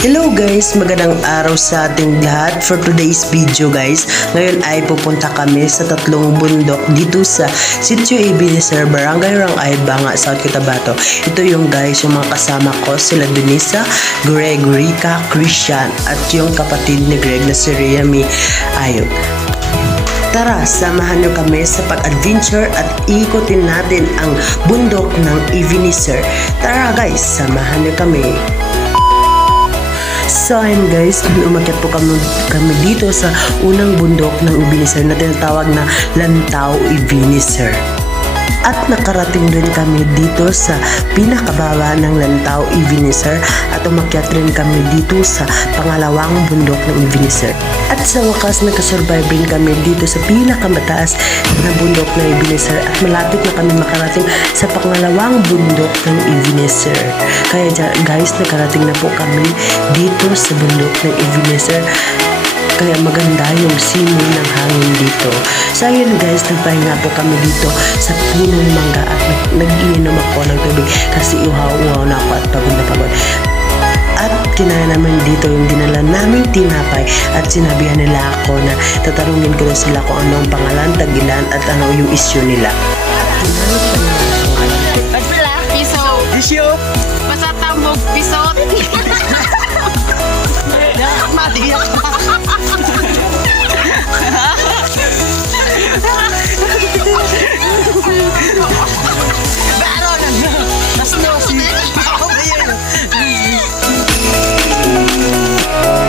Hello guys, magandang araw sa ating lahat. For today's video guys, ngayon ay pupunta kami sa tatlong bundok dito sa Sitio Ebenezer, Barangay Rangay, Banga, South Cotabato. Ito yung guys, yung mga kasama ko, sila Denisa, Greg, Rica, Christian, at yung kapatid ni Greg na si Riami Ayog. Tara, samahan nyo kami sa pag-adventure at ikutin natin ang bundok ng Ebenezer. Tara guys, samahan nyo kami. So ayun guys, umakyat po kami dito sa unang bundok ng Ebenezer na tinatawag na Lantaw Ebenezer. At nakarating din kami dito sa pinakababa ng Lantaw Ebenezer at umakyat rin kami dito sa pangalawang bundok ng Ebenezer. At sa wakas nakasurvive rin kami dito sa pinakamataas na bundok ng Ebenezer at malapit na kami makarating sa pangalawang bundok ng Ebenezer. Kaya guys, nakarating na po kami dito sa bundok ng Ebenezer. Kaya maganda yung simoy ng hangin dito. So ayun guys, nagpahinga po kami dito sa punong mangga at nag-iinom ako ng tubig kasi uhaw-uhaw na ako at pagod na pagod. At kinaya naman dito yung dinala naming tinapay at sinabihan nila ako na tatanungin ko na sila kung anong pangalan, tagilan at ano yung issue nila. At sila, piso. Issue? Basta tambog, pisot. Matiyak.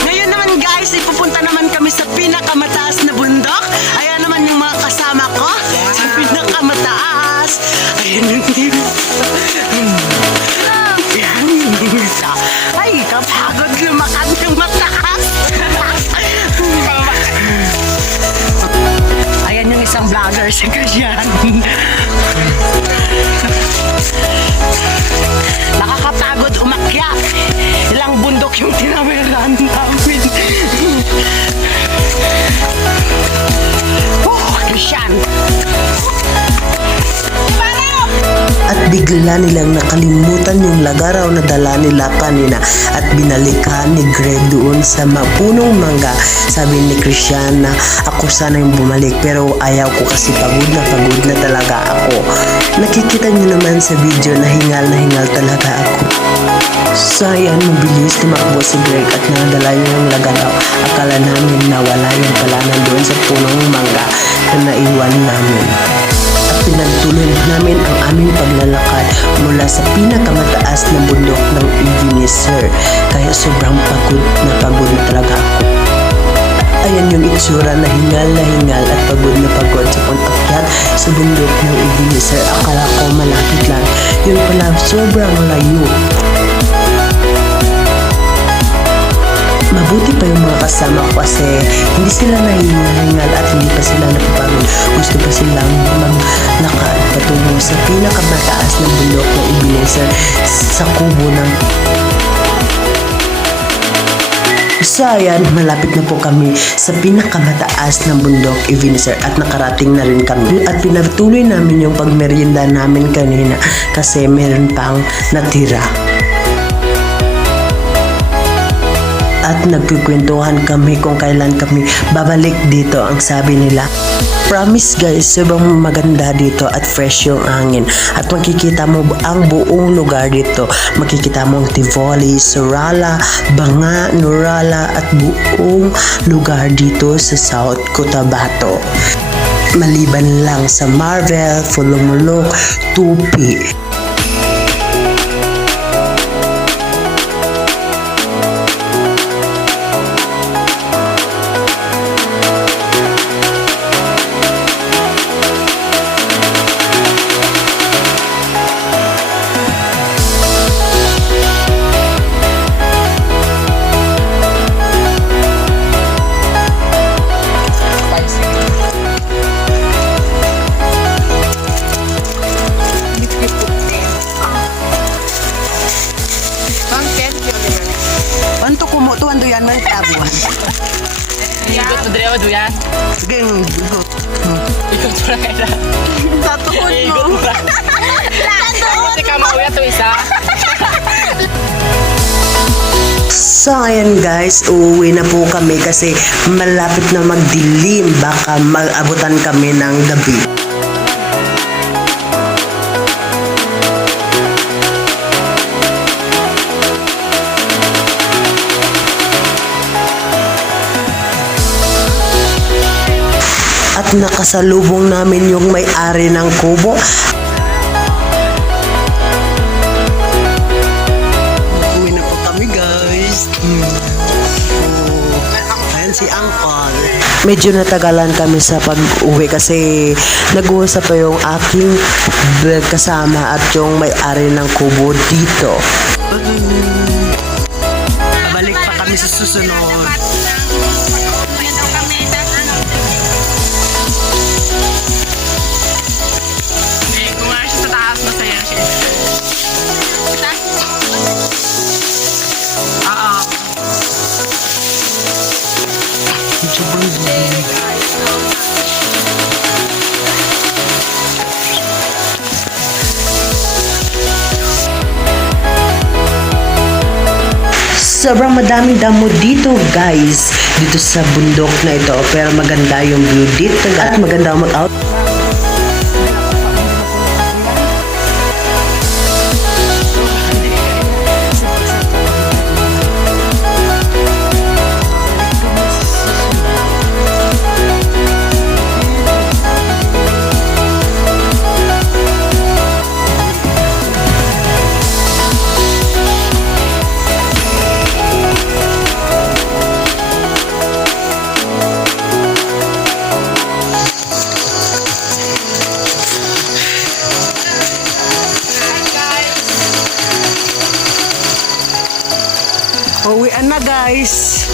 Ngayon naman guys, ipupunta naman kami sa pinakamataas na bundok. Ayan naman yung mga kasama ko sa pinakamataas. Ayan yung ay, kapagod lumakad ng mataas. Ayan yung isang vlogger, si Christian. Nakakapagod umakyat. Ilang bundok yung tinawiran namin. Christian. At bigla nilang nakalimutan yung lagaraw na dala nila kanina at binalikan ni Greg doon sa punong mangga. Sabi ni Christian na ako sana yung bumalik pero ayaw ko kasi pagod na talaga ako. Nakikita niyo naman sa video na hingal talaga ako. So ayan, mabilis tumakbo si Greg at nadala niya yung lagaraw. Akala namin nawala yung pala doon sa punong mangga na naiwan namin. Pinagtuloy namin ang aming paglalakad mula sa pinakamataas na bundok ng Ebenezer. Kaya sobrang pagod na talaga ako. Ayan yung itsura na hingal at pagod sa pag-akyat sa bundok ng Ebenezer. Akala ko malapit lang. Yun pala sobrang layo. Mabuti pa yung mga kasama ko kasi hindi sila nahingal at hindi pa sila napapagod. Gusto pa silang maglakad patungo sa pinakamataas ng bundok ng Ebenezer sa kubo ng... So ayan, malapit na po kami sa pinakamataas ng bundok Ebenezer at nakarating na rin kami. At pinatuloy namin yung pagmerienda namin kanina kasi meron pang natira. At nagkukwentuhan kami kung kailan kami babalik dito, ang sabi nila. Promise guys, sobrang maganda dito at fresh yung hangin. At makikita mo ang buong lugar dito. Makikita mo ang Tivoli, Sorala, Banga, Nurala at buong lugar dito sa South Cotabato. Maliban lang sa Marvel, Fulumulok, Tupi. Anto kumo to ando yan man tabuan. Ikot mo dito duyan. Sige, Ikot mo na. tatuon Ikot mo. mo na. Kasi kamauya to isa. So ayan guys, uuwi na po kami kasi malapit na magdilim, baka mag-abutan kami ng gabi. At nakasalubong namin yung may-ari ng kubo. Uwi na po kami guys. Ayan si Uncle. Medyo natagalan kami sa pag-uwi kasi nag-uusap pa yung aking kasama at yung may-ari ng kubo dito. Balik pa kami sa susunod. Kung nga siya sa taas, masaya siya. Oo. Sobrang madaming damo dito guys, dito sa bundok na ito, pero maganda yung view dito at maganda mag-out. Uwian na guys.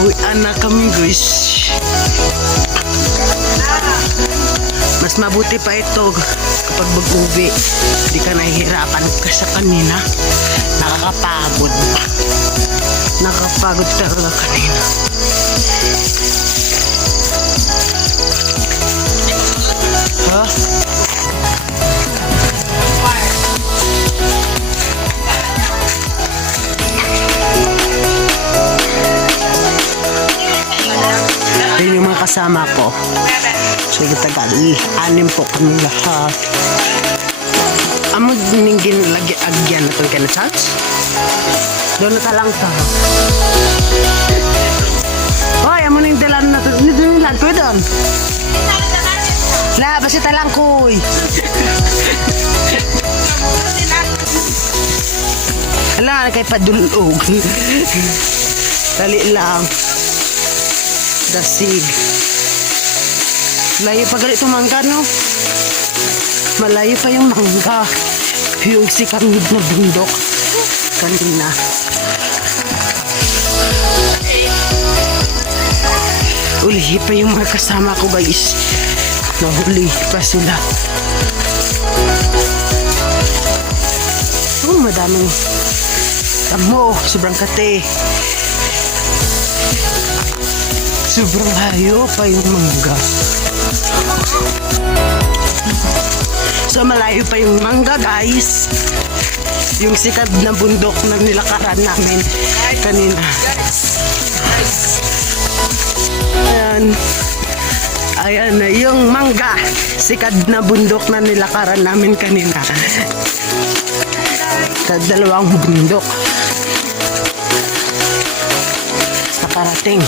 Uwian na kami guys. Mas mabuti pa ito kapag mag-uwi. Hindi ka nahihirapan ka sa kanina. Nakakapagod. Nakakapagod talaga kanina. Ha? Yan yung mga kasama ko. So, tagal. 6 po kami lahat. Amo ninggin lagi agyan na itong kinachats? Doon na talang ta. Hoy, amo nang dalan na ito. Nito yung lahat. Pwede doon. La, basta talang koy. Hala, kay padulog. Dali lang. Dasig. Malayo pa galit yung mangga, no? Malayo pa yung mangga. Yung sikamid na bundok. Kanina. Uli pa yung mga kasama ko, guys. Nahuli pa sila. Oh, madaming tamo. Sobrang kate. Sobrang hayo pa yung mangga. So malayo pa yung mangga guys. Yung sikat na bundok na nilakaran namin kanina. Ayan. Ayan na yung mangga. Sikat na bundok na nilakaran namin kanina. Dalawang bundok. Nakarating.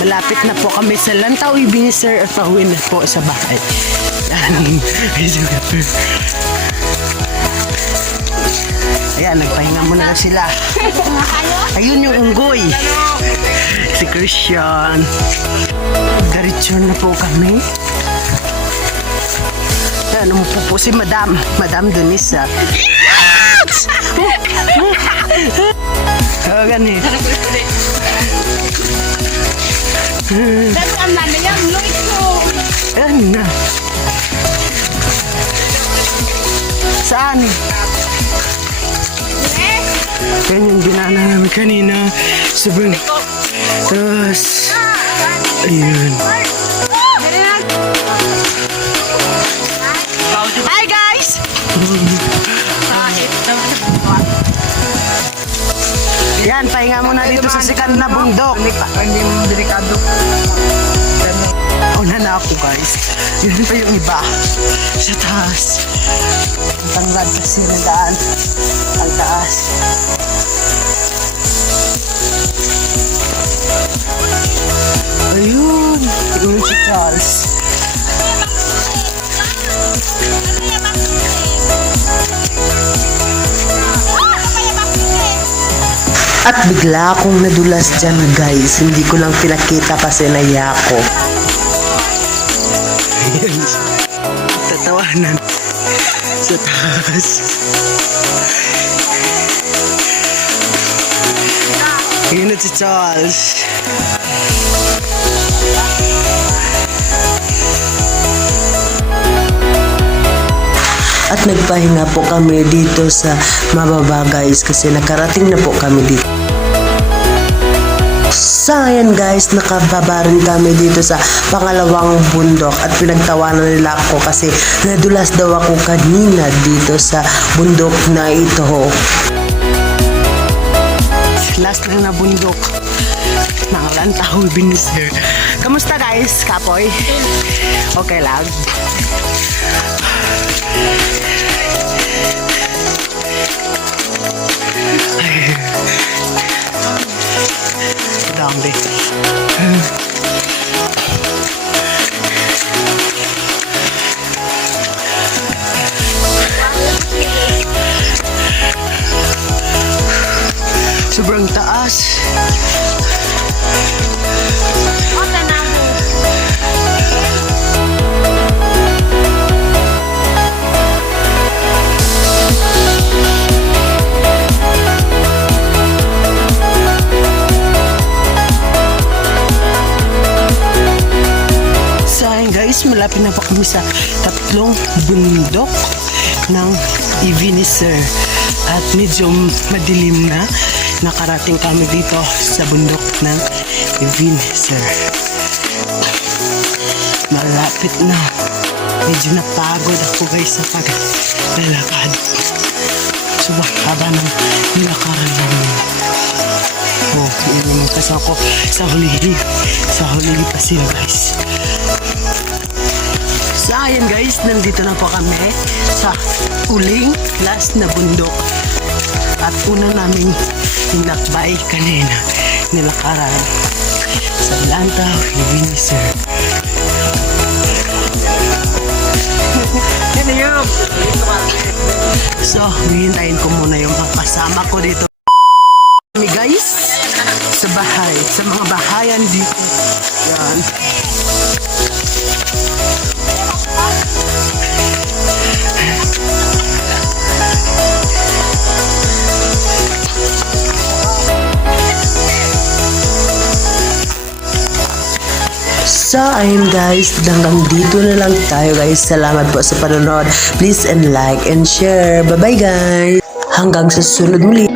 Malapit na po kami sa Lantaw Ebenezer at pauwi na po sa bahay. Yan. Ayan, nagpahinga muna na sila. Ayun yung unggoy. Si Christian. Diretso na po kami. Ayan, umupo po si Madam. Madam Donisa. Oh, ganit. Ang nana yan, luit mo. Ayan na. Saan? Yan yung binana namin kanina. Sobrang. Tapos. Ayun. Kahit naman. Yan, pahinga muna dito sa sikat na bundok. Hindi mo delikado. Una na ako guys. Yun pa yung iba. Sa taas. Ang tanglad kasi na daan. Ang taas. Ayun. Yun si Charles. At bigla akong nadulas dyan guys. Hindi ko lang pinakita kasi naiya ako. Ayan. Tatawanan. Sa taas. Yun na si Charles. At nagpahinga po kami dito sa mababa guys kasi nakarating na po kami dito. So ayan guys, nakababa rin kami dito sa pangalawang bundok at pinagtawanan nila ako kasi nadulas daw ako kanina dito sa bundok na ito. Last lang na bundok. Mga lantaw, binisir. Kamusta guys, Kapoy? Okay lang. Dami. Sobrang taas. Sayang guys, malapit na pa kami sa tatlong bundok ng Ebenezer. At medyo madilim na. Nakarating kami dito sa bundok ng Ebenezer. Malapit na. Medyo napagod ako guys sa paglalakad. Sobrang haba ng nilakaran namin. Oh, yun naman kasi ako sa huli. Sa huli pa sila guys. So ayan guys, nandito na po kami sa uling last na bundok. At una naming hinakbay kanina nilakaran sa Lantaw, Ebenezer. So, hihintayin ko muna yung mga kasama ko dito. Kami guys, sa bahay, sa mga bahayan dito. Yan. So ayun guys, hanggang dito na lang tayo guys. Salamat po sa panonood. Please and like and share. Bye bye guys. Hanggang sa susunod muli.